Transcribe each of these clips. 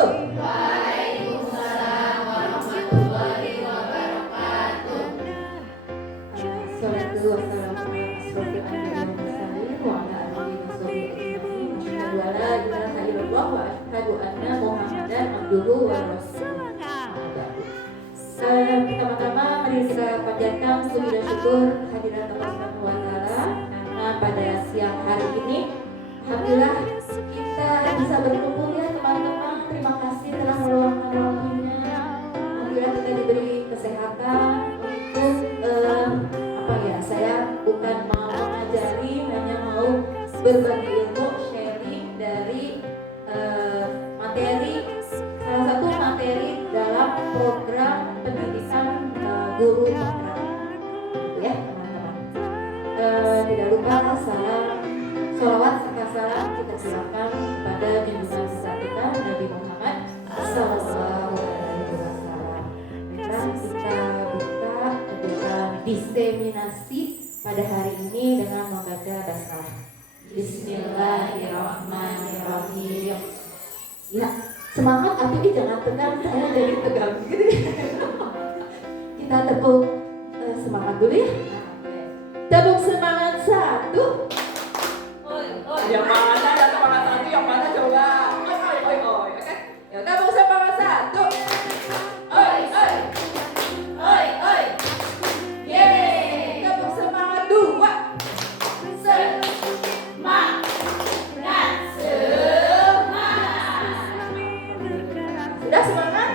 wabarakatuh. Waalaikumsalam warahmatullahi wabarakatuh. Salatu wassalamu ala asrofil anbiya'i wal mursalin wa ala alihi wa sahbihi ajma'in. Asyhadu an la ilaha illallah wa asyhadu anna Muhammadan abduhu wa rasuluh. Pertama-tama mari kita panjatkan puji dan syukur kehadirat Allah Subhanahu wa taala karena pada siang hari ini alhamdulillah kita bisa berkumpul ya teman-teman. Terima kasih telah meluangkan waktunya. Alhamdulillah kita diberi kesehatan untuk saya bukan mau mengajari, hanya mau berbagi ilmu, sharing dari materi, salah satu materi dalam program pendidikan guru penggerak, ya teman-teman. Tidak lupa salam, sholawat serta salam kita silakan kepada junjungan besar kita Nabi Muhammad Sallallahu Alaihi Wasallam. Dan kita buka kegiatan diseminasi pada hari ini dengan membaca basmalah. Bismillahirrahmanirrahim. Ya, semangat tapi jangan tegang, saya jadi tegang gitu. Kita tepuk semangat dulu ya. Tepuk semangat satu. Yang mana ada semangat satu, yang mana coba? Oke. Ya, tepuk semangat satu. Oi. Yeay, tepuk semangat dua. Sudah semangat?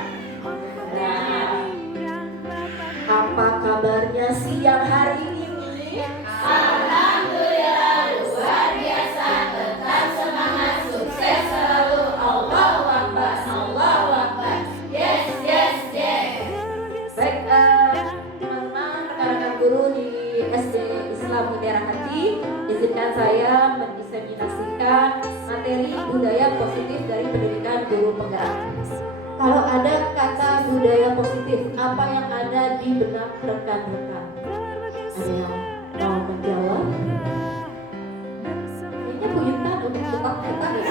Apa kabarnya siang hari ini? Alhamdulillah luar biasa, tetap semangat, sukses selalu. Allahu Akbar, Allahu Akbar. Yes. Baik, teman-teman, rekan-rekan guru di SD Islam Mutiara Hati, izinkan saya mendiseminasikan materi budaya positif dari pendidikan guru penggerak. Kalau ada kata budaya positif, apa yang ada di benak rekan-rekan? Ada yang mau menjawab? Kayaknya Bu Intan untuk tukang kata ya.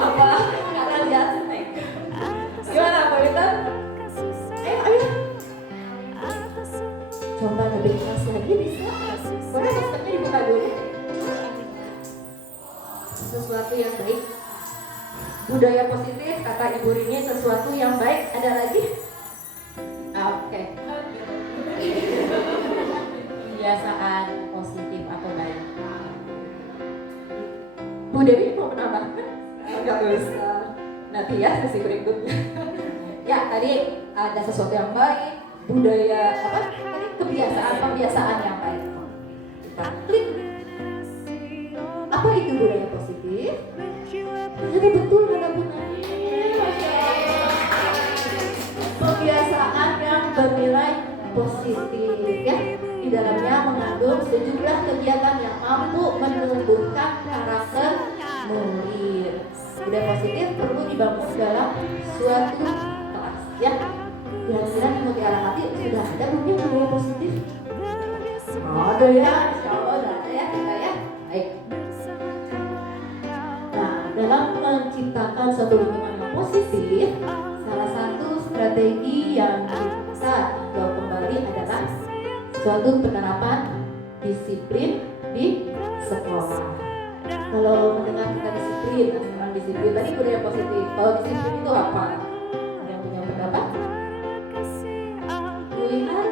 Apa? Karena lihat snack. Gimana Bu Intan? Ayo. Coba lebih keras lagi bisa. Boleh maskernya dibuka dulu. Sesuatu yang baik. Budaya positif, kata Ibu Rini, sesuatu yang baik. Ada lagi? Oke. Kebiasaan positif atau baik. Bu Dewi mau menambahkan? Enggak usah. Nanti ya sesi berikutnya. Ya, tadi ada sesuatu yang baik, budaya apa? Tadi kebiasaan yang baik. Kita klik. Apa itu budaya positif? Jadi betul kata Bu Nani. Kebiasaan yang bernilai positif ya. Di dalamnya mengandung sejumlah kegiatan yang mampu menumbuhkan karakter murid. Budaya positif perlu dibangun dalam suatu kelas ya. Kira-kira di Mutiara Hati sudah ada mungkin budaya positif? Ada ya, insya Allah ada ya kita ya. Baik. Dalam menciptakan suatu lingkungan yang positif, salah satu strategi yang bisa dibawa kembali adalah suatu penerapan disiplin di sekolah. Kalau mendengar kata disiplin, sekarang disiplin tadi budaya positif. Kalau disiplin itu apa? Ada yang punya pendapat? Kulihat?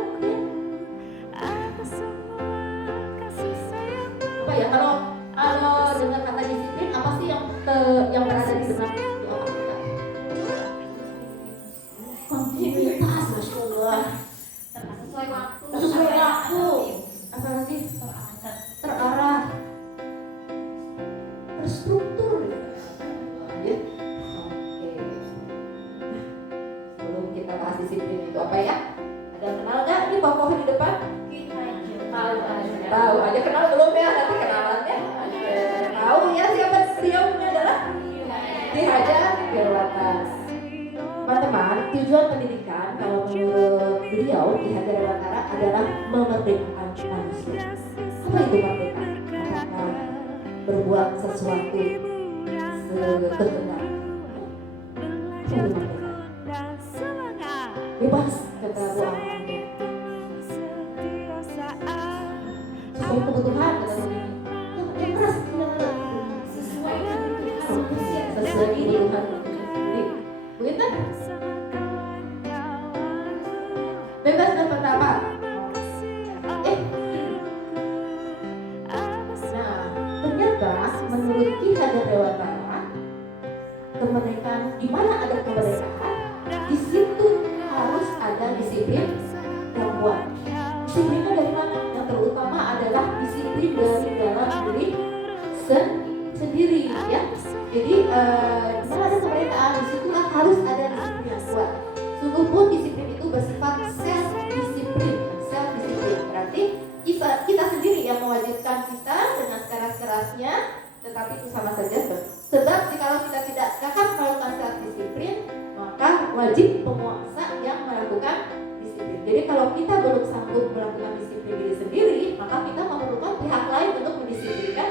Apa ya? Kalau dengar kata disiplin, apa sih yang berada di benak di otak kita? Kontinuitas, Masya Allah. Sesuai waktu. Apa lagi? Terarah. Terstruktur. Ya. Oke. Sebelum kita bahas disiplin itu apa ya? Ada yang kenal nggak? Ini tokoh di depan? Tahu aja. Kenal belum ya? Nanti kenalannya. Tahu ya siapa beliau? Ini adalah Ki Hajar Dewantara. Teman-teman, tujuan pendidikan kalau menurut beliau Ki Hajar Dewantara adalah memerdekakan manusia. Apa itu merdeka? Apakah berbuat sesuatu sekehendak. Jadi merdeka. Bebas kata Bu Amanda. Sesuai kebutuhan kata Bu Nini. Yang keras Sesuai dengan kebutuhan. sesuai kebutuhan. Jadi, Bu Intan bebas dapat apa? Nah, ternyata menurut Ki Hajar Dewantara, kemerdekaan, di mana ada kemerdekaan, di situ harus ada disiplin yang kuat. Disiplinnya dari mana? Yang terutama adalah disiplin dari dalam diri sendiri, ya. Jadi, di mana ada kemerdekaan, disitulah harus ada disiplin yang kuat. Sungguh pun disiplin itu bersifat self-disiplin. Self-disiplin berarti kita sendiri yang mewajibkan kita dengan sekeras-kerasnya, tetapi itu sama saja sebab jika kita tidak akan melakukan self-disiplin, maka wajib penguasa yang melakukan disiplin. Jadi kalau kita belum sanggup melakukan disiplin diri sendiri, maka kita memerlukan pihak lain untuk mendisiplinkan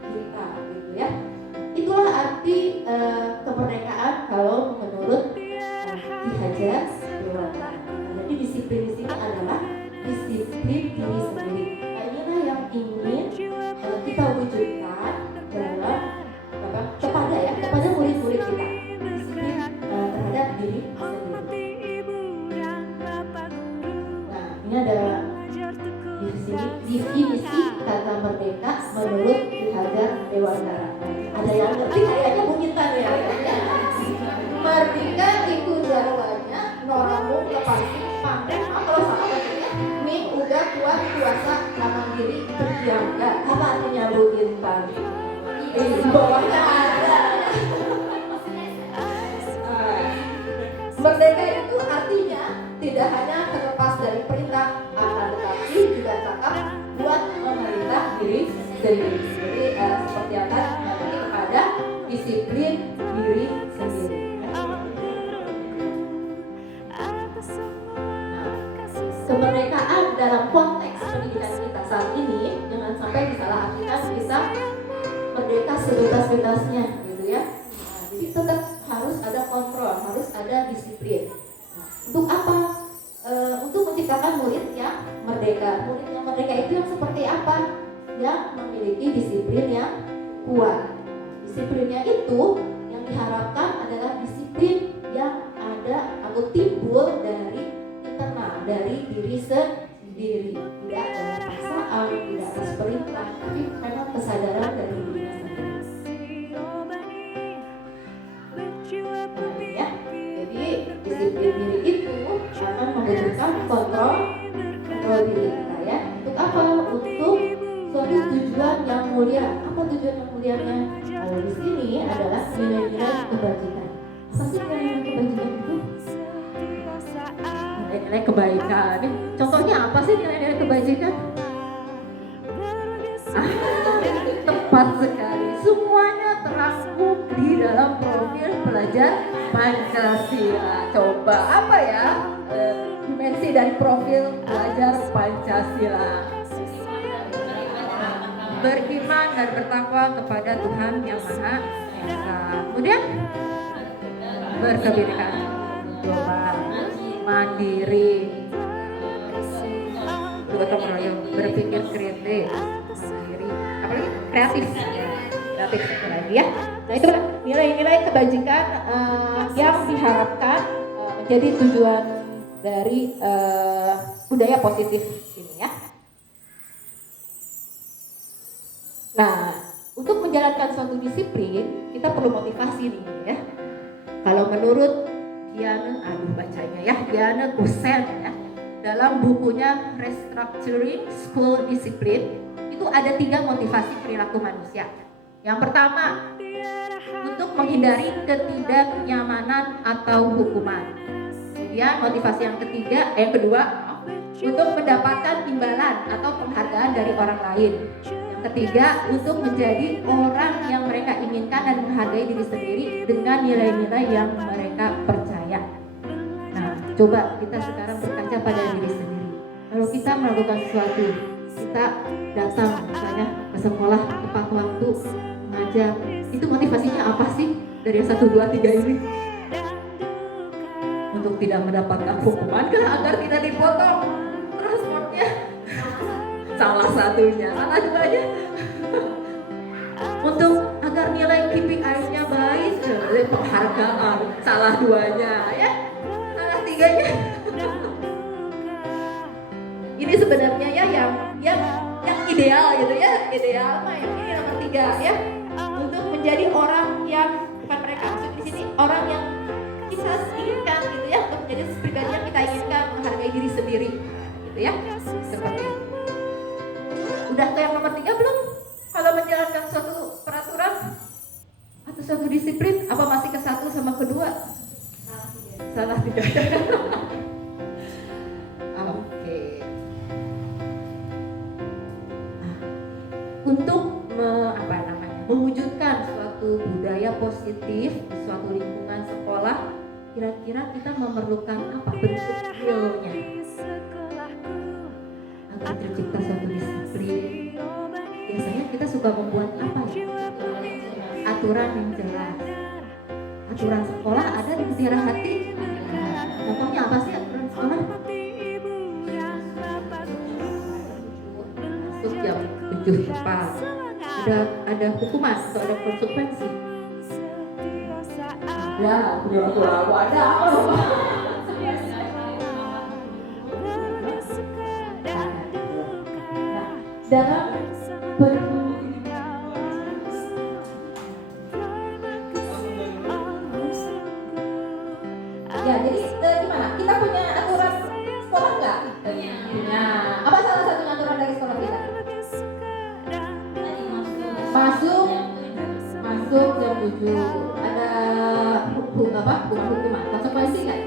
kita, gitu ya. Itulah arti kemerdekaan kalau menurut Ki Hajar Dewantara. Jadi disiplin di sini adalah disiplin diri sendiri. Nah, inilah yang ingin kita wujudkan dalam kepada murid-murid kita. Disiplin terhadap diri sendiri. Nah, ini ada di sini definisi kata merdeka menurut Ki Hajar Dewantara. Ada yang ngerti kayaknya Bu Intan ya. Merdeka itu jawabannya noramu lepasi pangdama. Kalau sama bacanya min uga kuat kuasa mandiri berjangka. Apa artinya Bu Intan? Di bawahnya ada. Merdeka itu artinya tidak hanya terlepas dari perintah, akan tetapi juga cakap buat memerintah diri sendiri. Jadi seperti apa? Nanti kepada disiplin diri sendiri. Kemerdekaan dalam konteks pendidikan kita saat ini jangan sampai disalahartikan kita merdeka sebebas-bebasnya, gitu ya. Nah, jadi tetap harus ada kontrol, harus ada disiplin. Nah, untuk apa? Untuk menciptakan murid yang merdeka. Murid yang merdeka itu yang seperti apa? Yang memiliki disiplin yang kuat. Disiplinnya itu yang diharapkan adalah disiplin yang ada atau timbul dari internal, dari diri sendiri, tidak ada paksaan, tidak atas perintah, tapi memang kesadaran dari diri sendiri. Nah, ya, jadi disiplin diri itu akan membutuhkan kontrol diri kita, ya. Untuk apa? Untuk suatu tujuan yang mulia. Apa tujuan yang mulianya? Kalau di sini adalah nilai-nilai kebajikan. Apa sih nilai-nilai kebajikan itu? Nilai-nilai kebaikan. Contohnya apa sih nilai-nilai kebajikan? Tepat sekali. Semuanya terangkum di dalam profil pelajar Pancasila. Coba apa ya dimensi dari profil pelajar Pancasila? Beriman dan bertakwa kepada Tuhan Yang Maha Esa. Kemudian berkebinekaan, global, mandiri, gotong royong, berpikir kritis, mandiri, apalagi kreatif satu lagi ya. Nah, itu nilai-nilai kebajikan yang diharapkan menjadi tujuan dari budaya positif ini ya. Nah, untuk menjalankan suatu disiplin kita perlu motivasi nih ya. Kalau menurut Diana Kusen ya, dalam bukunya Restructuring School Discipline itu ada 3 motivasi perilaku manusia. Yang pertama, untuk menghindari ketidaknyamanan atau hukuman. Kemudian motivasi yang kedua, untuk mendapatkan imbalan atau penghargaan dari orang lain. Yang ketiga, untuk menjadi orang yang mereka inginkan dan menghargai diri sendiri dengan nilai-nilai yang mereka percaya. Nah, coba kita sekarang berkaca pada diri sendiri. Kalau kita melakukan sesuatu, kita datang misalnya ke sekolah tepat waktu, mengajar, Itu motivasinya apa sih dari 1, 2, 3 ini? Untuk tidak mendapatkan hukuman kah agar tidak dipotong transportnya? Salah satunya, salah duanya. Untuk agar nilai KPI-nya baik, penghargaan, salah duanya ya, salah tiganya. Ini sebenarnya ya yang ideal gitu ya, ideal mah yang ini nomor 3 ya, untuk menjadi orang yang bukan mereka maksud di sini orang yang kita inginkan gitu ya, untuk menjadi pribadi yang kita inginkan, menghargai diri sendiri gitu ya, seperti itu. Udah ke yang nomor 3 belum? Kalau menjalankan suatu peraturan atau suatu disiplin, apa masih ke 1 sama ke-2? Salah tidak. Oke. Nah, untuk mewujudkan suatu budaya positif di suatu lingkungan sekolah, kira-kira kita memerlukan apa bentuk realnya agar tercipta suatu disiplin? Biasanya kita suka membuat apa ya? Aturan yang jelas. Aturan sekolah ada di Mutiara Hati. Contohnya apa sih aturan sekolah? Masuk jam 7 tepat. Ada hukuman atau ada konsekuensi? Ya, pura-pura ada. Dalam ya, jadi gimana? Kita punya aturan sekolah nggak? Punya. Apa salah satunya aturan dari sekolah kita? Masuk jam 7. Ada hukuman, konsekuensi nggak?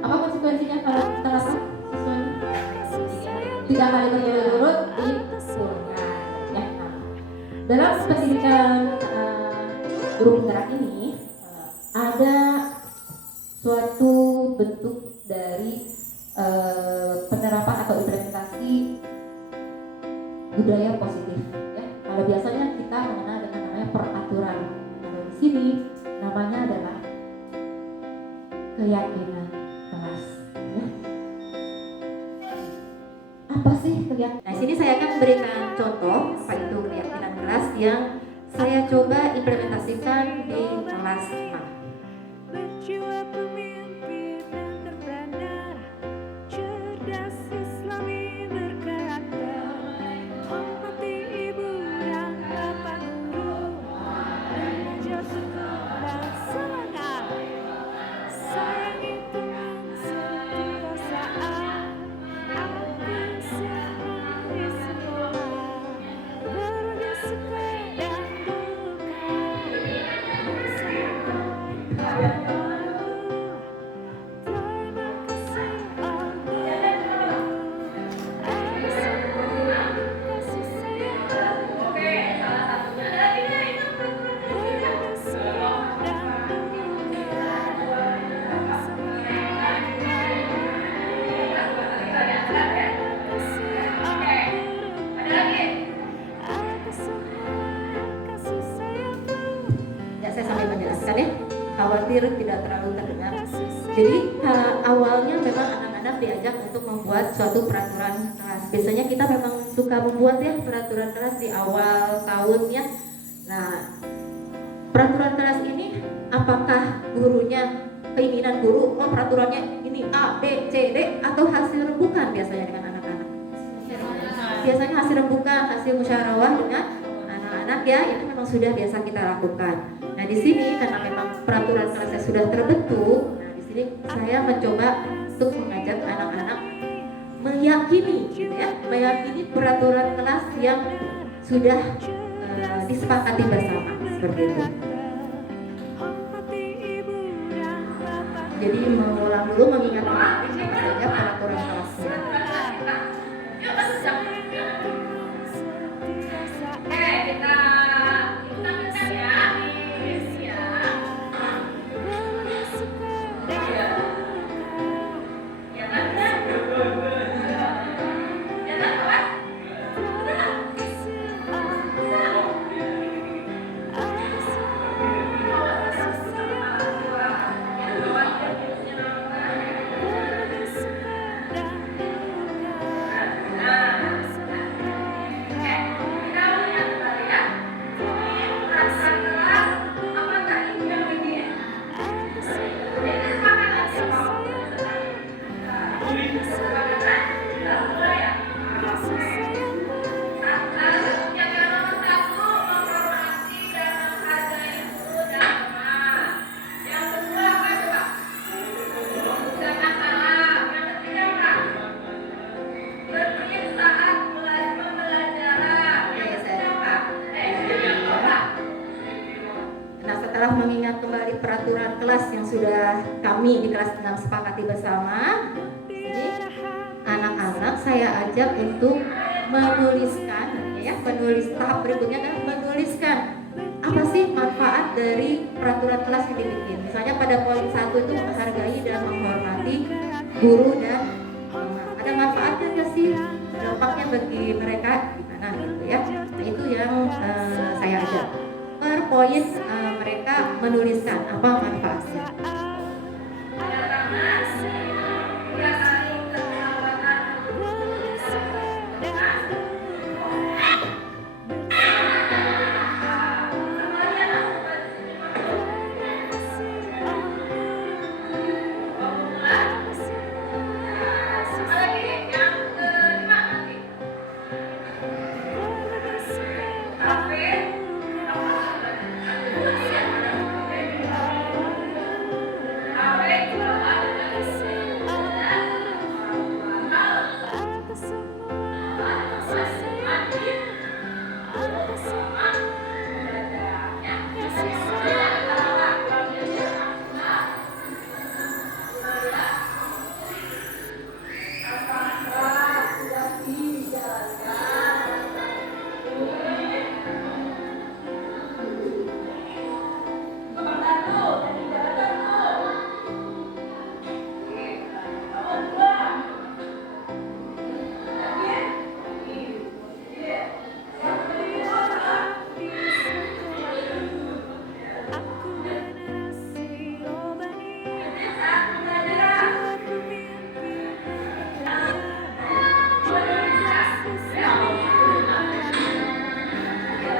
Apa konsekuensinya kalau telat siswanya? 3 kali berturut-turut dipulangkan. Ya. Dalam pendidikan guru penggerak ini ada suatu bentuk dari penerapan atau implementasi budaya positif. Ya. Kalau biasanya kita mengenal dengan namanya peraturan. Kalau di sini namanya adalah keyakinan kelas. Ya. Apa sih keyakinan? Nah, sini saya akan berikan contoh apa itu keyakinan kelas yang saya coba implementasikan di kelas A. Berjiwa pemimpin yang terpandang, cerdas Islami berkarakter, hormati ibu dan bapak guru, belajar tekun dan semangat, sayangi teman setiasaan, aku senang di sekolah, berbagi suka dan duka, bersama. Ya, saya sambil menjelaskan ya, khawatir tidak terlalu terdengar. Jadi awalnya memang anak-anak diajak untuk membuat suatu peraturan kelas. Biasanya kita memang suka membuat ya peraturan kelas di awal tahun ya. Nah, peraturan kelas ini apakah gurunya, keinginan guru, oh peraturannya ini A, B, C, D, atau hasil rembukan biasanya dengan anak-anak? Biasanya hasil rembukan, hasil musyawarah dengan anak-anak ya, itu memang sudah biasa kita lakukan. Nah di sini karena memang peraturan kelasnya sudah terbentuk, nah di sini saya mencoba untuk mengajak anak-anak meyakini, gitu ya, meyakini peraturan kelas yang sudah disepakati bersama seperti itu. Jadi mengulang dulu, mengingat apa saja peraturan kelasnya. setelah mengingat kembali peraturan kelas yang sudah kami di kelas 6 sepakati bersama, jadi anak-anak saya ajak untuk menuliskan, tahap berikutnya adalah menuliskan apa sih manfaat dari peraturan kelas yang dibikin. Misalnya pada poin 1 itu menghargai dan menghormati guru dan teman. Ada manfaatnya nggak sih? Dampaknya bagi mereka gimana gitu ya? Nah, itu yang saya ajak. Per poin mereka menuliskan apa manfaatnya.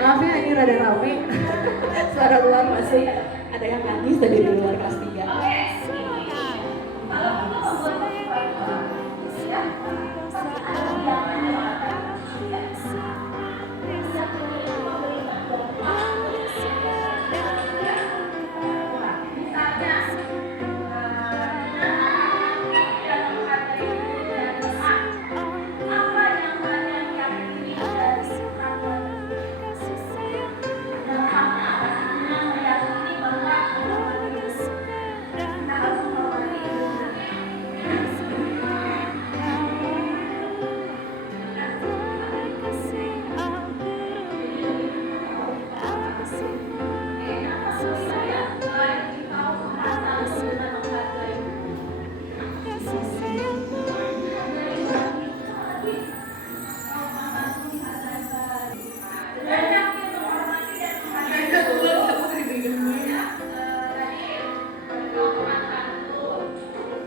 Maaf ya, ini rada rame. Suara luar masih ada yang nangis tadi di luar kelas 3.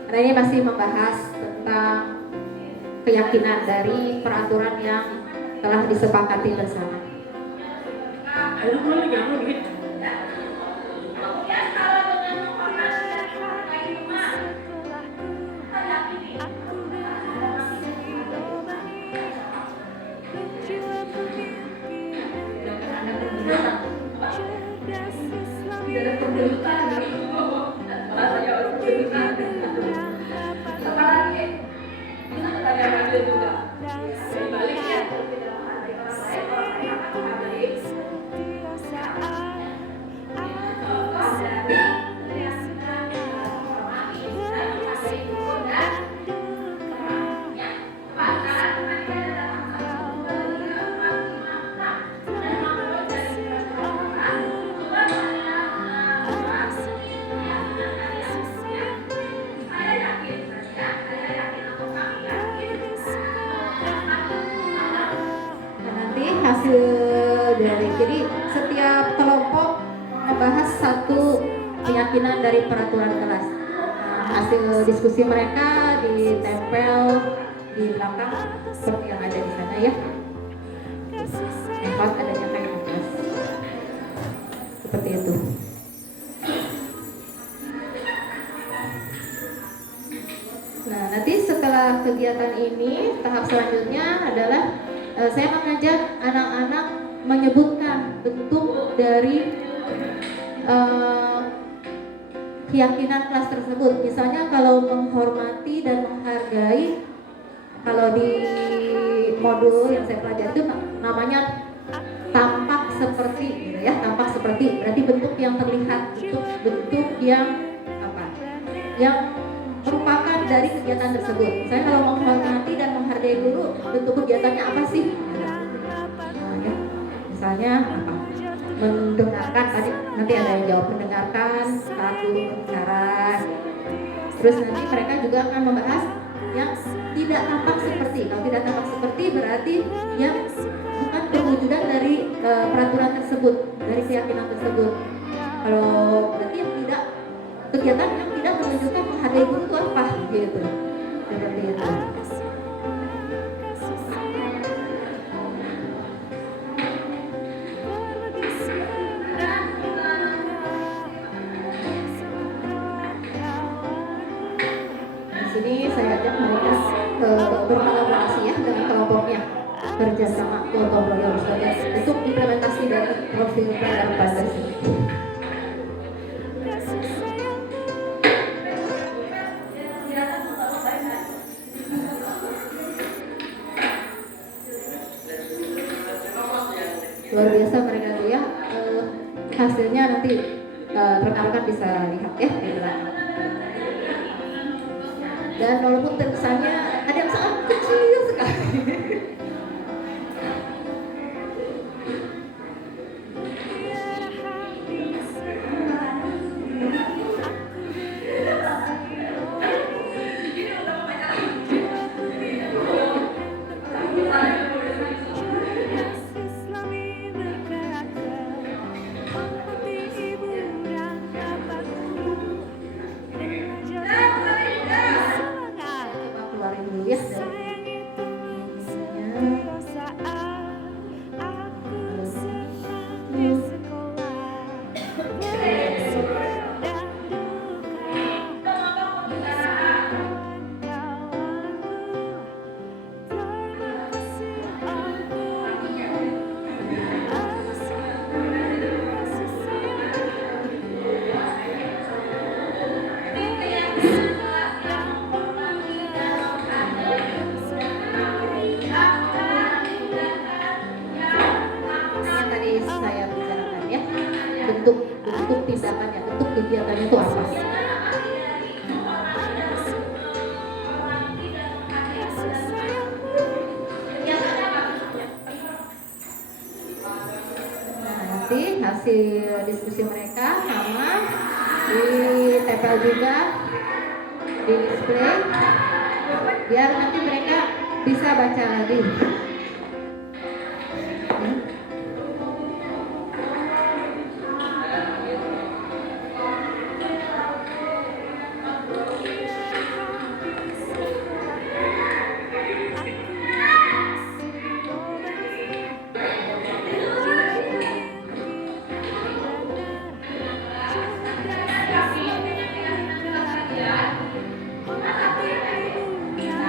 Karena ini masih membahas tentang keyakinan dari peraturan yang telah disepakati bersama. Hasil dari, jadi setiap kelompok membahas satu keyakinan dari peraturan kelas. Hasil diskusi mereka ditempel di belakang seperti yang ada di sana ya. Tempat adanya kayak kelas seperti itu. Nah, nanti setelah kegiatan ini tahap selanjutnya adalah saya mengajak anak-anak menyebutkan bentuk dari keyakinan kelas tersebut. Misalnya kalau menghormati dan menghargai, kalau di modul yang saya pelajari itu namanya tampak seperti gitu ya, tampak seperti, berarti bentuk yang terlihat, bentuk yang apa? Yang merupakan dari kegiatan tersebut. Saya kalau menghormati dan menghargai guru, bentuk kegiatannya apa sih? Nah, ya. Misalnya apa? Mendengarkan, tadi nanti ada yang jawab, mendengarkan saat guru berbicara. Terus nanti mereka juga akan membahas yang tidak tampak seperti. Kalau tidak tampak seperti berarti yang bukan perwujudan dari peraturan tersebut, dari keyakinan tersebut. Kalau berarti yang tidak, kegiatan yang tidak menunjukkan menghargai guru itu apa gitu. Seperti itu. Di sini saya ajak mereka berkolaborasi ya dengan kelompoknya, kerjasama gotong royong untuk implementasi dari profil pelajar Pancasila. Luar biasa mereka tuh ya, hasilnya nanti rekan-rekan bisa lihat ya di belakang. Dan walaupun terkesannya ada yang sangat kecil sekali. Keluarin dulu ya dari bentuk tindakannya, bentuk kegiatannya itu apa? Nah, nanti hasil diskusi mereka sama ditempel juga di display biar nanti mereka bisa baca lagi.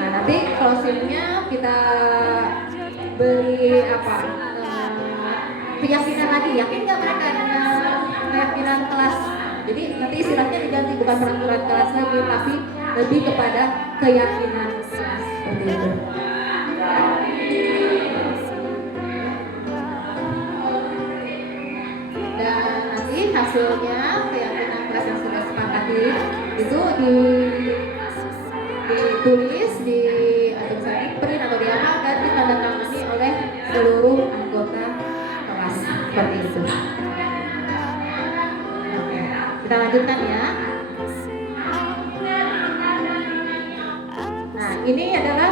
Nanti closingnya kita beri apa keyakinan lagi, yakin nggak mereka dengan keyakinan kelas? Jadi nanti istilahnya diganti, bukan peraturan kelas lagi, tapi lebih kepada keyakinan kelas seperti itu. Dan nanti hasilnya keyakinan kelas yang sudah sepakati itu ditulis di atau misalnya di print atau diamalkan, ditandatangani oleh seluruh anggota kelas seperti itu. Oke, kita lanjutkan ya. Nah, ini adalah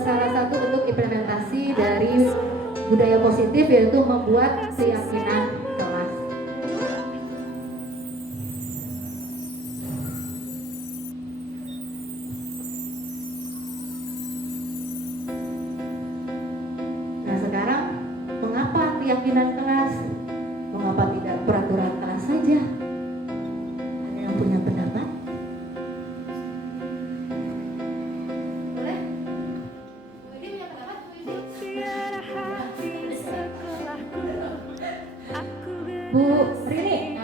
salah satu bentuk implementasi dari budaya positif, yaitu membuat keyakinan kelas. Nah, sekarang mengapa keyakinan kelas? Mengapa tidak peraturan kelas saja? Ada yang punya pendapat? Boleh? Bu Indi punya pendapat? Bu Indi? Bu Rini?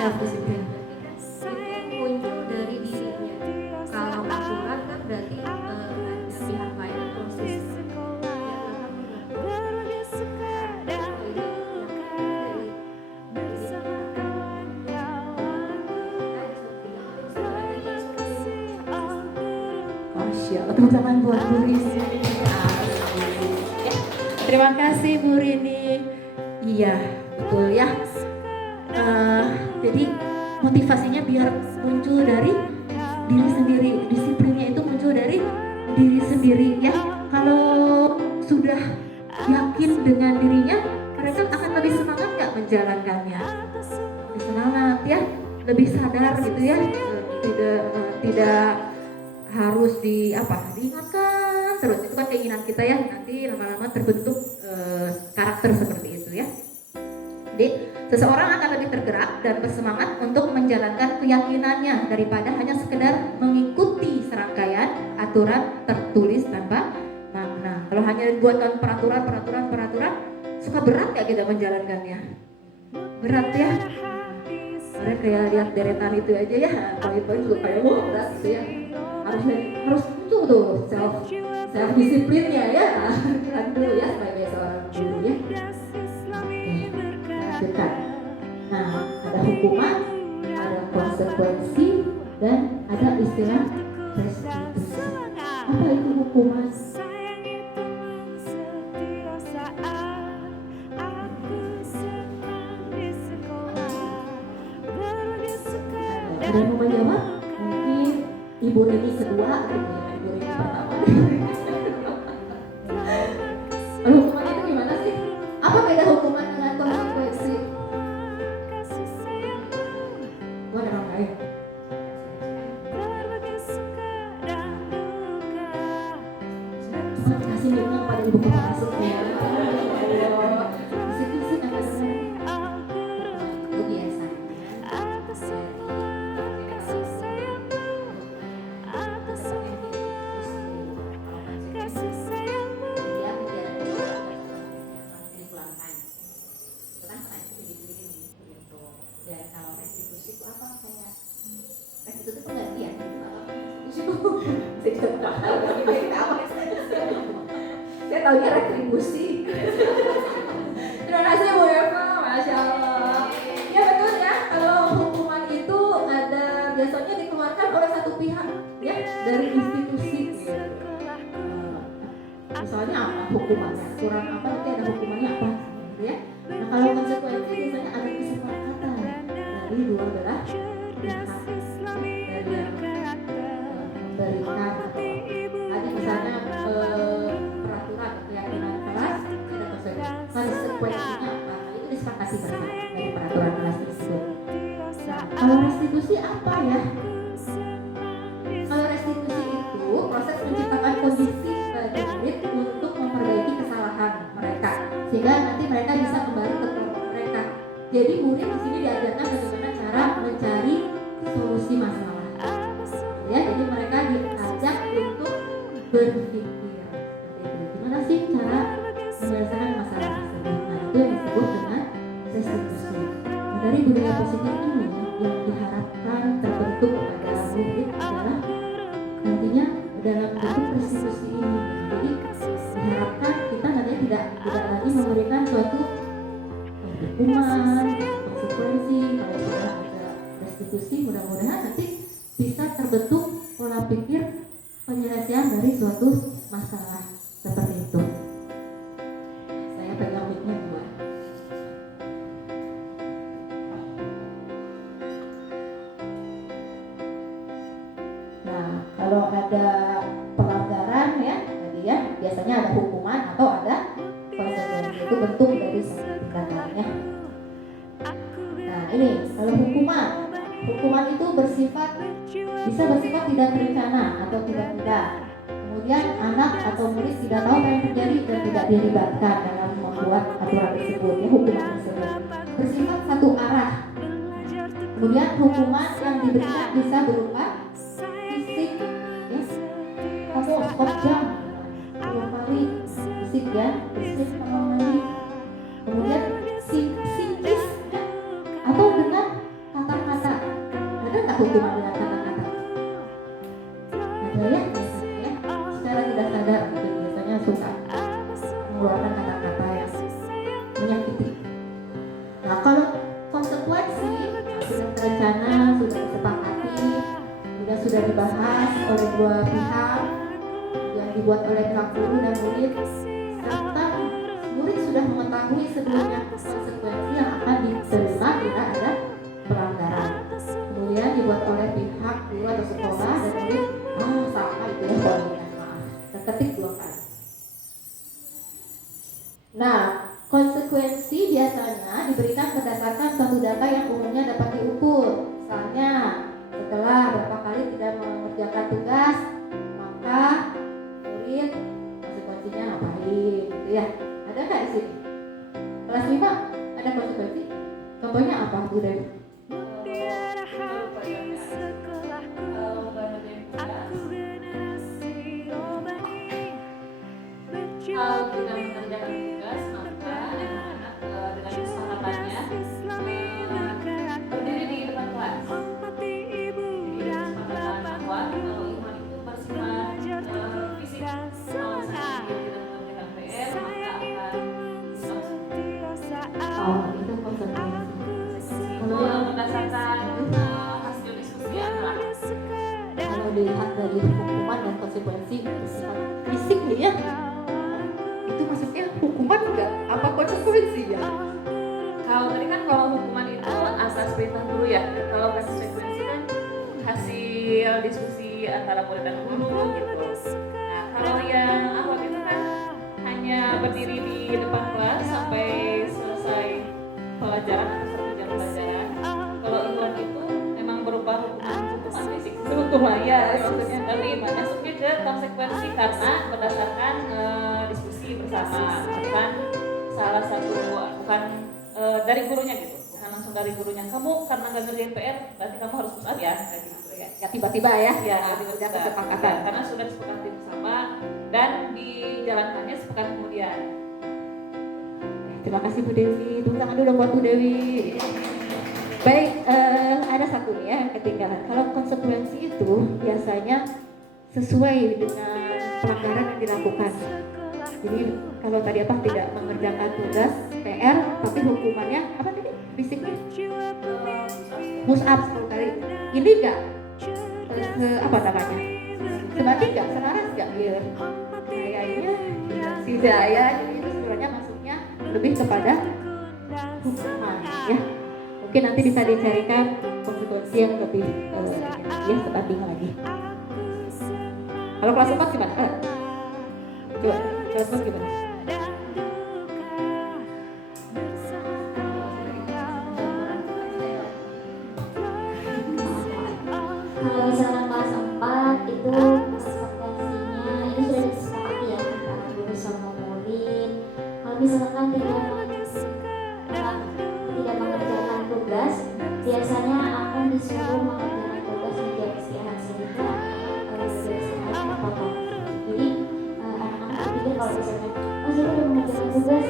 self disiplin itu muncul dari dirinya. Kalau aturan kan berarti ada pihak lain yang proses. Masya Allah, tepuk tangan buat Bu Rini. Terima kasih Bu Rini. Iya, betul ya. Jadi motivasinya biar muncul dari diri sendiri, disiplinnya itu muncul dari diri sendiri ya. Kalau sudah yakin dengan dirinya, mereka akan lebih semangat nggak menjalankannya? Lebih semangat ya, lebih sadar gitu ya. Tidak harus diingatkan terus, itu kan keinginan kita ya, nanti lama-lama terbentuk karakter seperti itu ya. Jadi seseorang akan lebih tergerak dan bersemangat untuk menjalankan keyakinannya daripada hanya sekedar mengikuti serangkaian aturan tertulis tanpa makna. Kalau hanya buatkan peraturan, suka berat gak kita menjalankannya? Berat ya. Kalian kayak lihat deretan itu aja ya, poin-poin juga kayak berat gitu ya. Harus itu tuh self disiplinnya ya. Kan dulu ya sebagai seorang guru ya. Dekat. Nah, ada hukuman, ada konsekuensi, dan ada istilah restitusi. Apa itu hukuman? Ada yang mau menjawab? Mungkin Ibu Rini kedua, Ibu Rini pertama. Hukuman itu gimana sih? Apa beda hukuman dengan konsekuensi? Gua ada orang lain. Kasih mic-nya kepada Ibu Kepala Masuknya. Di situ sih itu biasa. Saya tahunya retribusi. Terima kasih Bu Eva, Masya Allah. Ya betul ya, kalau hukuman itu ada biasanya dikeluarkan oleh satu pihak ya, dari institusi gitu. Misalnya apa hukumannya, aturan apa, nanti ada hukumannya apa gitu ya. Nah kalau konsekuensi biasanya ada kesepakatan dari dua belah pihak, dari yang memberikan atau tadi misalnya peraturan keyakinan keras, ada konsekuensinya apa, nah, itu disepakati bersama dari peraturan keras tersebut. Nah kalau restitusi apa ya? Kalau restitusi itu proses menciptakan kondisi bagi murid untuk memperbaiki kesalahan mereka, sehingga nanti mereka bisa kembali ke kelompok mereka. Jadi murid di sini diajarkan bagaimana cara mencari solusi masalah. Ya, jadi mereka diajak untuk berpikir seperti itu. Gimana sih cara menyelesaikan masalah tersebut? Nah, itu yang disebut dengan restitusi. Nah, dari budaya positif ini yang diharapkan terbentuk pada murid adalah nantinya dalam bentuk restitusi ini. Jadi diharapkan kita nantinya tidak lagi memberikan suatu hukuman, konsekuensi. Kalau sudah ada restitusi, mudah-mudahan nanti bisa terbentuk pola pikir penyelesaian dari suatu masalah seperti itu. Saya pegang mic-nya dua. Nah, kalau ada pelanggaran ya, tadi ya, biasanya ada hukuman atau ada konsekuensi. Itu bentuk dari suatu tindakan ya. Nah, ini kalau hukuman itu bisa bersifat tidak terencana atau tiba-tiba. Kemudian anak atau murid tidak tahu apa yang terjadi dan tidak dilibatkan dalam membuat aturan tersebut, ya, hukuman tersebut. Bersifat satu arah. Kemudian hukuman yang diberikan bisa berupa fisik, ya. Kamu stop jam 10 kali fisik ya, fisik kamar mandi. Kemudian psikis, ya. Atau dengan kata hukuman dengan kata-kata? Ada ya, biasanya ya. Secara tidak sadar gitu, biasanya suka mengeluarkan kata-kata yang menyakiti. Nah, kalau konsekuensi sudah terencana, sudah disepakati, sudah dibahas oleh dua pihak, yang dibuat oleh pihak guru dan murid, serta murid sudah mengetahui sebelumnya konsekuensi yang akan diterima bila ada pelanggaran. Kemudian dibuat oleh pihak guru atau sekolah dan murid, sama itu ya poinnya, maaf, terketik 2 kali. Nah, konsekuensi biasanya diberikan berdasarkan suatu data yang umumnya dapat diukur. Misalnya, setelah berapa kali tidak mengerjakan tugas, maka murid konsekuensinya ngapain, gitu ya. Ada nggak di sini? Kelas 5 ada konsekuensi? Contohnya apa, Bu Dewi? Mutiara hati sekolahku, aku generasi robani, berjuang Kalau kita mengerjakan tugas, maka anak-anak dengan kesepakatannya berdiri di depan kelas. hormati ibu dan bapak, Bahwa kalau Iman itu bersifat fisik, kalau semangat, misalnya dia tidak mengerjakan PR, maka sayangi akan Tuhan sentiasa. Itu konsekuensi. kalau berdasarkan hasil diskusi anak-anak. Kalau dilihat dari hukuman dan konsekuensi bersifat fisik nih ya, itu maksudnya hukuman enggak? Apa konsekuensi ya? Kalau tadi kan kalau hukuman itu atas perintah guru ya, kalau konsekuensi kan hasil diskusi antara murid dan guru gitu. Nah, kalau yang awal itu kan hanya berdiri di depan kelas sampai selesai pelajaran atau 1 jam pelajaran. Kalau Iwan itu memang berupa hukuman fisik sebetulnya ya maksudnya, tapi masuknya ke konsekuensi karena berdasarkan diskusi bersama, bukan salah satu bukan dari gurunya gitu, bukan langsung dari gurunya. Kamu karena nggak ngerjain PR, berarti kamu harus push up ya, kayak gitu ya. Ya tiba-tiba ya, Ya, sudah kesepakatan. karena sudah disepakati bersama dan dijalankannya sepekan kemudian. Terima kasih Bu Dewi. Tepuk tangan dulu buat Bu Dewi. Baik, ada satu nih ya yang ketinggalan. Kalau konsekuensi itu biasanya sesuai dengan pelanggaran yang dilakukan. Jadi kalau tadi apa tidak mengerjakan tugas PR, tapi hukumannya apa tadi? Fisiknya push up 10 kali. Ini enggak apa namanya? Sebanding enggak? Selaras enggak? Ya. Kayaknya tidak ya. Jadi itu sebenarnya masuknya lebih kepada hukuman ya. Mungkin nanti bisa dicarikan konsekuensi yang lebih ya sebanding lagi. Kalau kelas 4 gimana? Coba kelas 4 gimana? Kalau misalkan kelas 4 itu konsekuensinya ini sudah disepakati ya antara guru sama murid. Kalau misalkan tidak mengerjakan tugas, biasanya akan disuruh mengerjakan tugas di jam istirahat sehingga istirahat terpotong. Jadi anak-anak berpikir kalau misalnya saya udah mengerjakan tugas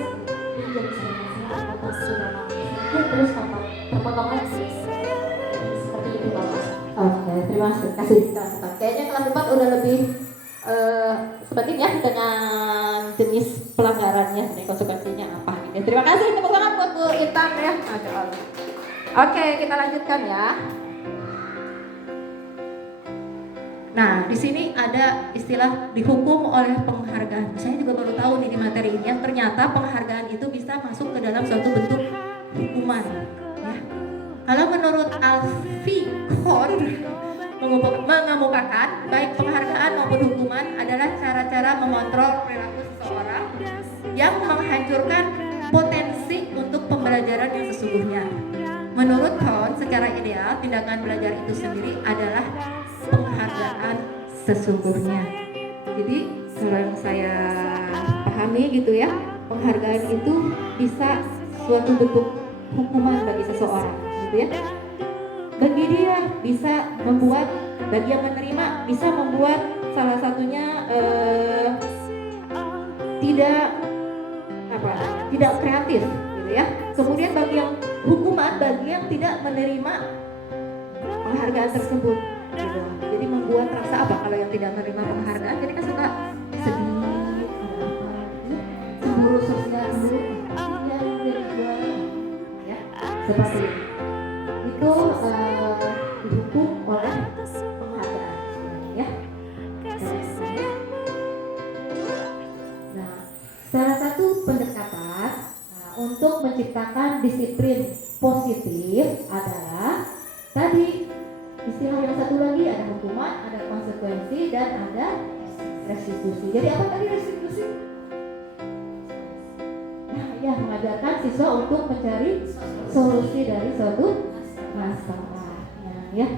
di jam istirahat atau sudah mau terus tampak terpotong lagi. Seperti itu Bapak. Oke, terima kasih kelas 4. Kayaknya kelas 4 udah lebih sebanding ya dengan jenis pelanggarannya, nih konsekuensinya apa gitu. Terima kasih, tepuk tangan buat Bu Intan ya. Masya Allah. Oke, kita lanjutkan ya. Nah, di sini ada istilah dihukum oleh penghargaan. Saya juga baru tahu nih di materi ini, yang ternyata penghargaan itu bisa masuk ke dalam suatu bentuk hukuman. Ya. Kalau menurut Alfikon mengemukakan baik penghargaan maupun hukuman adalah cara-cara mengontrol perilaku seseorang yang menghancurkan potensi untuk pembelajaran yang sesungguhnya. Menurut Thon, secara ideal tindakan belajar itu sendiri adalah penghargaan sesungguhnya. Jadi kalau yang saya pahami gitu ya, penghargaan itu bisa suatu bentuk hukuman bagi seseorang gitu ya. Bagi dia bisa membuat, bagi yang menerima bisa membuat salah satunya tidak kreatif gitu ya. Kemudian bagi yang hukuman, bagi yang tidak menerima penghargaan tersebut gitu. Jadi membuat rasa apa kalau yang tidak menerima penghargaan, jadi kan suka sedih, ada apa, cemburu sosial dulu, dia jadi juara, ya seperti itu didukung oleh penghargaan, ya. Nah, salah satu pendekatan untuk menciptakan disiplin positif adalah tadi istilah yang satu lagi, ada hukuman, ada konsekuensi, dan ada restitusi. Jadi apa tadi restitusi? Nah, ya mengajarkan siswa untuk mencari solusi dari suatu masalah. Nah, ya.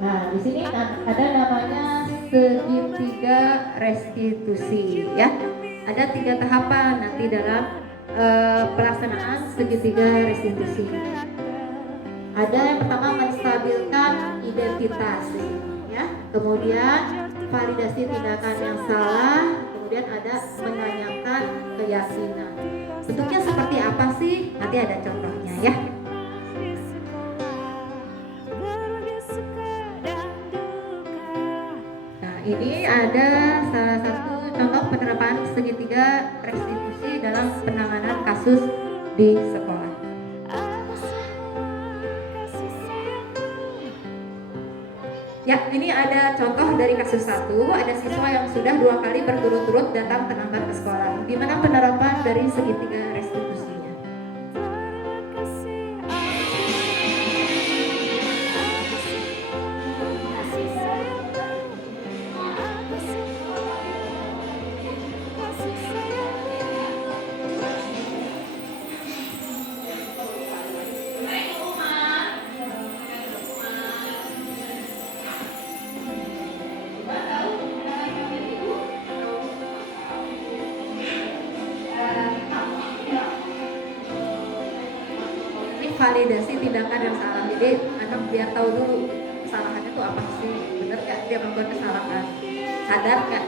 Nah, di sini ada namanya segitiga restitusi, ya. Ada 3 tahapan nanti dalam pelaksanaan segitiga restitusi. Ada yang pertama menstabilkan identitas, ya. Kemudian validasi tindakan yang salah. Kemudian ada menanyakan keyakinan. Bentuknya seperti apa sih? Nanti ada contohnya, ya. Nah, ini ada salah satu contoh penerapan segitiga restitusi dalam penanganan kasus di sekolah. Ya, ini ada contoh dari kasus 1. Ada siswa yang sudah 2 kali berturut-turut datang terlambat ke sekolah. Gimana penerapan dari segitiga restitusinya? Validasi tindakan yang salah. Jadi anak biar tahu dulu kesalahannya itu apa sih, benar nggak dia melakukan kesalahan, sadar nggak?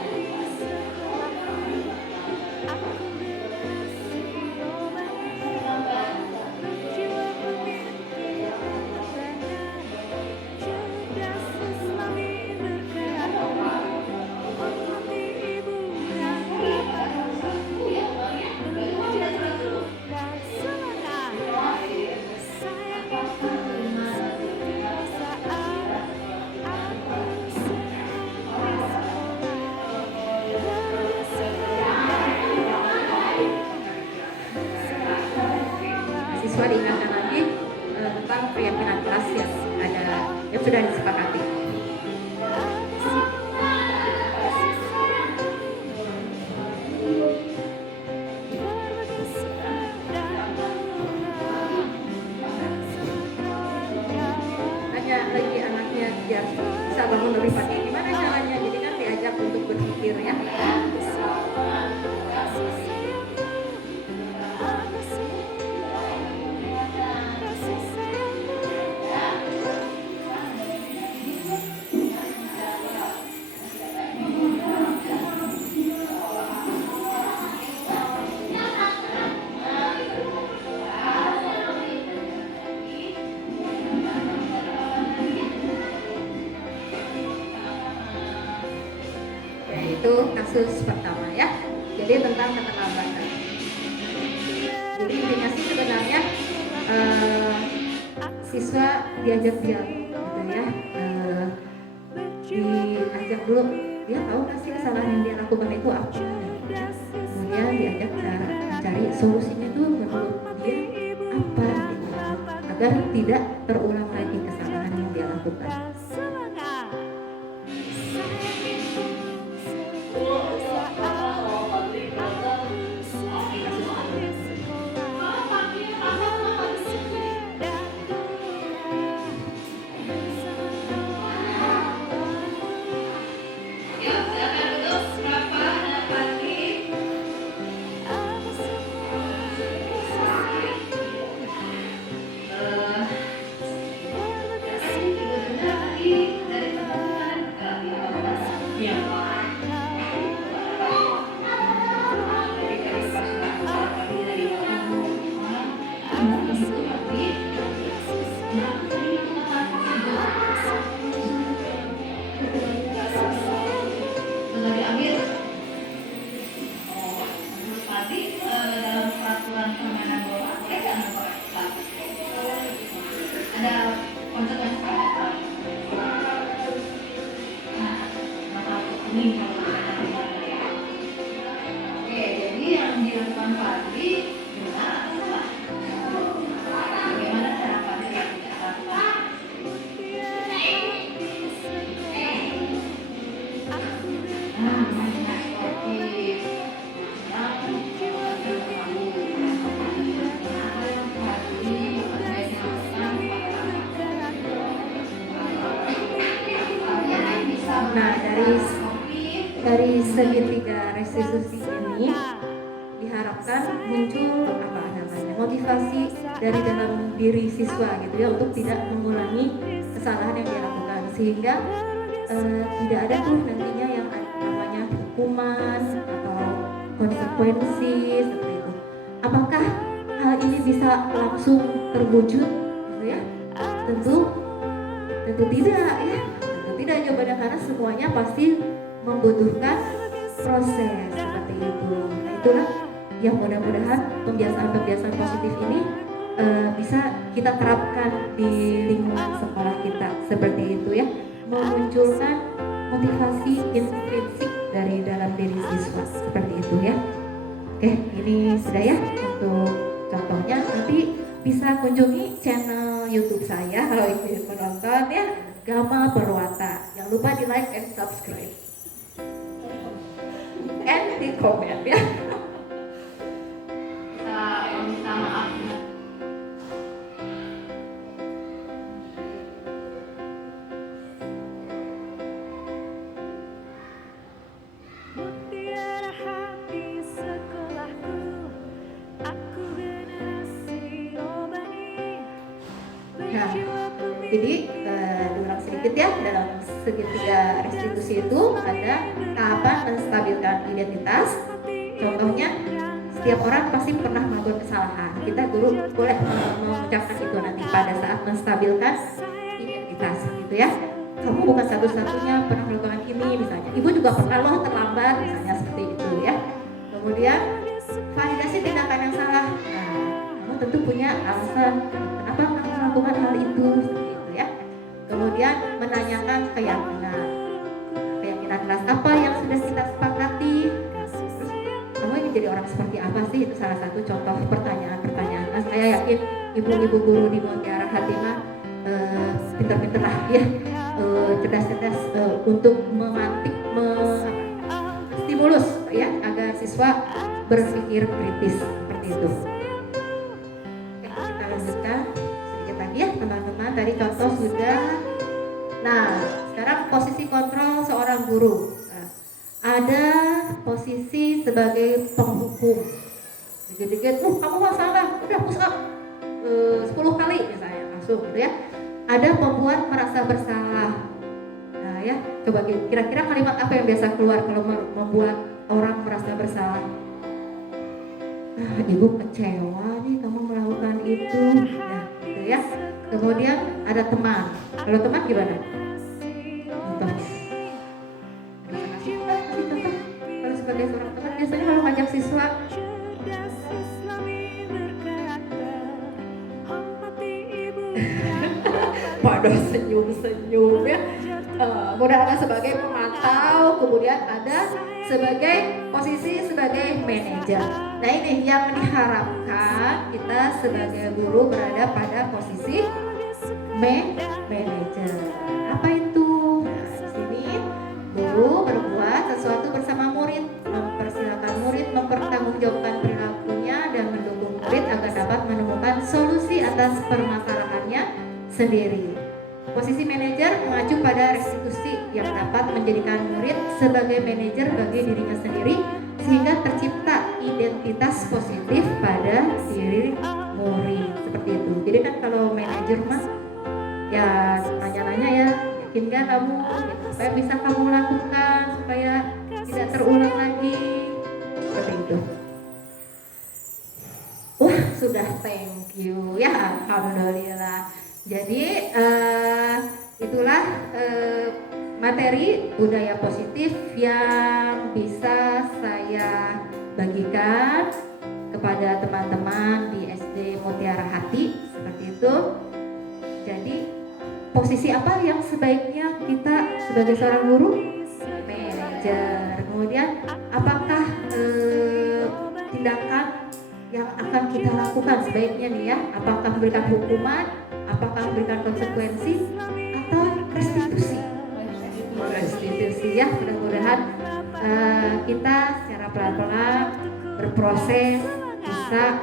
Siswa diingatkan lagi tentang keyakinan kelas yang sudah disepakati. Tanya lagi anaknya biar bisa bangun lebih pagi. Gimana caranya? Jadi kan diajak untuk berpikir, ya. Itu kasus pertama, ya. Jadi tentang keterlambatan. Jadi intinya sih sebenarnya siswa diajak dialog, gitu ya. Diajak dulu, dia tahu nggak sih kesalahan yang dia lakukan itu apa? Kemudian diajak mencari solusinya itu menurut dia apa, gitu, agar tidak terulang lagi kesalahan yang dia lakukan. ada konsekuensi apa? Nah, maka ini oke, jadi yang dilakukan Fadli benar atau salah? Bagaimana cara Fadli melakukan? Nah, dari segitiga restitusi ini diharapkan muncul apa namanya motivasi dari dalam diri siswa gitu ya untuk tidak mengulangi kesalahan yang dia lakukan, sehingga tidak ada tuh nantinya yang namanya hukuman atau konsekuensi seperti itu. Apakah hal ini bisa langsung terwujud gitu ya? Tentu tidak ya. Tidak jawabannya, karena semuanya pasti membutuhkan proses seperti itu. Nah, itulah yang mudah-mudahan pembiasaan-pembiasaan positif ini bisa kita terapkan di lingkungan sekolah kita seperti itu ya, memunculkan motivasi intrinsik dari dalam diri siswa seperti itu ya. Oke, ini sudah ya untuk contohnya. Nanti bisa kunjungi channel YouTube saya kalau ingin menonton ya, Gama Perwata. Jangan lupa di like and subscribe and di komen ya. Minta maaf. Mutiara hati sekolahku, aku generasi Robani. Nah, jadi diulang sedikit ya, dalam segitiga restitusi itu ada tahapan menstabilkan identitas. Contohnya, setiap orang pasti pernah melakukan kesalahan. Kita guru boleh mengucapkan itu nanti pada saat menstabilkan identitas gitu ya. Kamu bukan satu-satunya pernah melakukan ini misalnya. Ibu juga pernah loh terlambat misalnya, seperti itu ya. Kemudian validasi tindakan yang salah. Nah, kamu tentu punya alasan kenapa kamu melakukan hal itu seperti itu ya. Kemudian menanyakan keyakinan keras apa yang sudah kita sepakati. Terus kamu ingin jadi orang seperti apa sih? Itu salah satu contoh pertanyaan-pertanyaan. Nah, saya yakin ibu-ibu guru di Mutiara Hatimah pinter-pinter lah ya, cerdas-cerdas untuk memantik, stimulus ya agar siswa berpikir kritis seperti itu. Oke, kita lanjutkan sedikit lagi ya teman-teman. Tadi contoh sudah. Nah, sekarang posisi kontrol seorang guru. Nah, ada posisi sebagai penghukum. Dikit-dikit, kamu nggak salah, udah push up 10 kali misalnya, langsung gitu ya. Ada pembuat merasa bersalah. Nah ya, coba kira-kira kalimat apa yang biasa keluar kalau membuat orang merasa bersalah? Ibu kecewa nih kamu melakukan itu, nah gitu ya. Kemudian ada teman. Kalau teman gimana? Contoh. Kalau sebagai seorang teman biasanya kalau ngajak siswa, pada senyum-senyum ya. Kemudian ada sebagai pemantau, kemudian ada sebagai posisi sebagai manajer. Nah ini yang diharapkan kita sebagai guru berada pada posisi manajer. Apa itu? Nah, di sini guru berbuat sesuatu bersama murid, mempersilakan murid mempertanggungjawabkan perilakunya dan mendukung murid agar dapat menemukan solusi atas permasalahannya sendiri. Posisi manajer mengacu pada restitusi yang dapat menjadikan murid sebagai manajer bagi dirinya sendiri sehingga tercipta identitas positif pada diri murid seperti itu. Jadi kan kalau manajer mah ya nanya-nanya ya, yakin gak kamu supaya bisa kamu lakukan supaya tidak terulang lagi seperti itu. Wah sudah, thank you ya, alhamdulillah. Jadi itulah materi budaya positif yang bisa saya bagikan kepada teman-teman di SD Mutiara Hati seperti itu. Jadi posisi apa yang sebaiknya kita sebagai seorang guru? Manajer. Kemudian apakah tindakan yang akan kita lakukan sebaiknya nih ya? Apakah memberikan hukuman? Apakah memberikan konsekuensi? Atau restitusi? Restitusi ya, mudah-mudahan kita secara pelan-pelan berproses bisa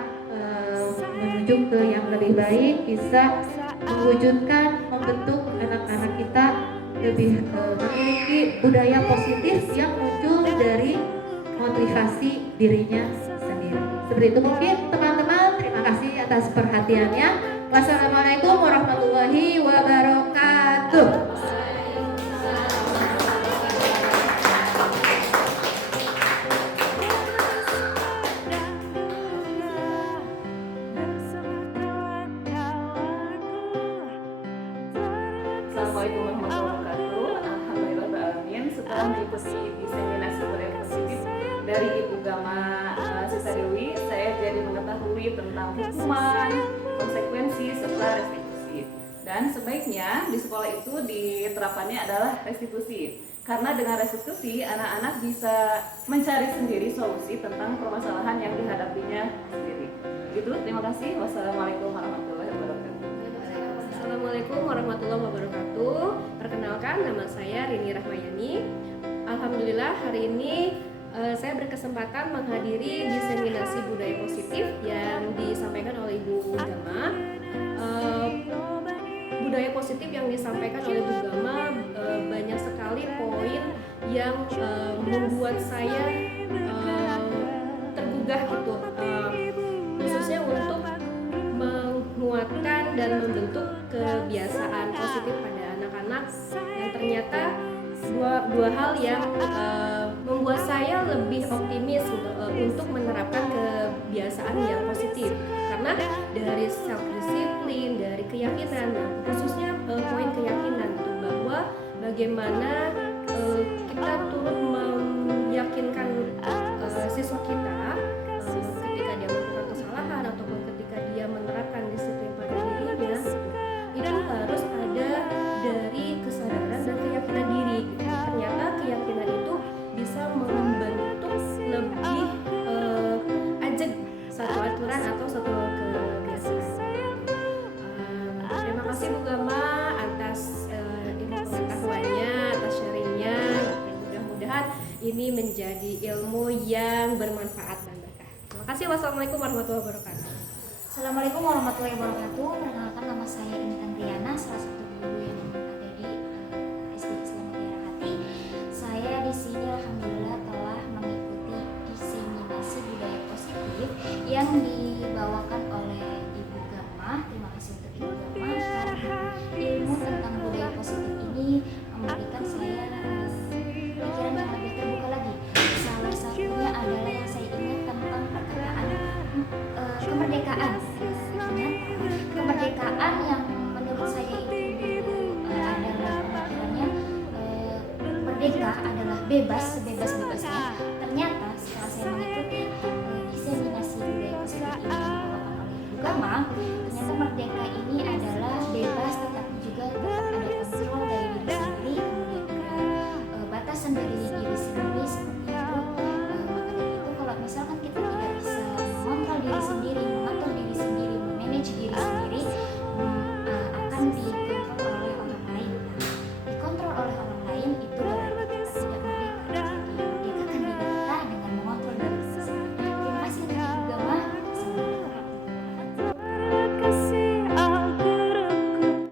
menuju ke yang lebih baik, bisa mewujudkan, membentuk anak-anak kita lebih memiliki budaya positif yang muncul dari motivasi dirinya sendiri. Seperti itu mungkin teman-teman, terima kasih atas perhatiannya. Wassalamualaikum warahmatullahi wabarakatuh. Assalamualaikum warahmatullahi wabarakatuh. Alhamdulillahirrahmanirrahim. Setelah mengikuti diseminasi budaya positif dari Ibu Gama Sisa Dewi, saya jadi mengetahui tentang hukuman, konsekuensi, serta restitusi. Dan sebaiknya di sekolah itu diterapkannya adalah restitusi. Karena dengan restitusi, anak-anak bisa mencari sendiri solusi tentang permasalahan yang dihadapinya sendiri. Gitu, terima kasih. Wassalamualaikum warahmatullahi wabarakatuh. Assalamualaikum warahmatullahi wabarakatuh. Perkenalkan, nama saya Rini Rahmayani. Alhamdulillah hari ini saya berkesempatan menghadiri diseminasi budaya positif yang disampaikan oleh Ibu Gama. Budaya positif yang disampaikan oleh Ibu Gama banyak sekali poin yang membuat saya tergugah gitu, khususnya untuk menguatkan dan membentuk kebiasaan positif pada anak-anak yang ternyata dua hal yang membuat saya lebih optimis untuk menerapkan kebiasaan yang positif, karena dari self disiplin, dari keyakinan, khususnya poin keyakinan itu bahwa bagaimana kita turut meyakinkan siswa kita ketika dia melakukan kesalahan ataupun ketika dia menerapkan disiplin pada dirinya, itu harus ada dari kesadaran dan keyakinan diri. Ternyata keyakinan itu bisa membentuk lebih ajeg satu aturan atau satu kebiasaan. Terima kasih Bu Gama atas ilmu pengetahuannya, atas sharingnya. Mudah-mudahan ini menjadi ilmu yang bermanfaat dan berkah. Terima kasih. Wassalamualaikum warahmatullahi wabarakatuh. Assalamualaikum warahmatullahi wabarakatuh. Perkenalkan, nama saya Intan Riana, salah satu guru yang ada di SD Islam Mutiara Hati. Saya di sini alhamdulillah telah mengikuti diseminasi budaya positif yang dibawakan oleh Ibu Gama. Terima kasih untuk Ibu Gama karena ilmu tentang budaya positif ini memberikan saya pikiran yang lebih terbuka lagi. Salah satunya adalah yang saya ingat tentang perkataan kemerdekaan. Kemerdekaan yang menurut saya itu adalah pemikirannya merdeka adalah bebas sebebas-bebasnya. Ternyata setelah saya mengikuti diseminasi budaya positif ini yang dibawakan oleh Ibu Gama, ternyata merdeka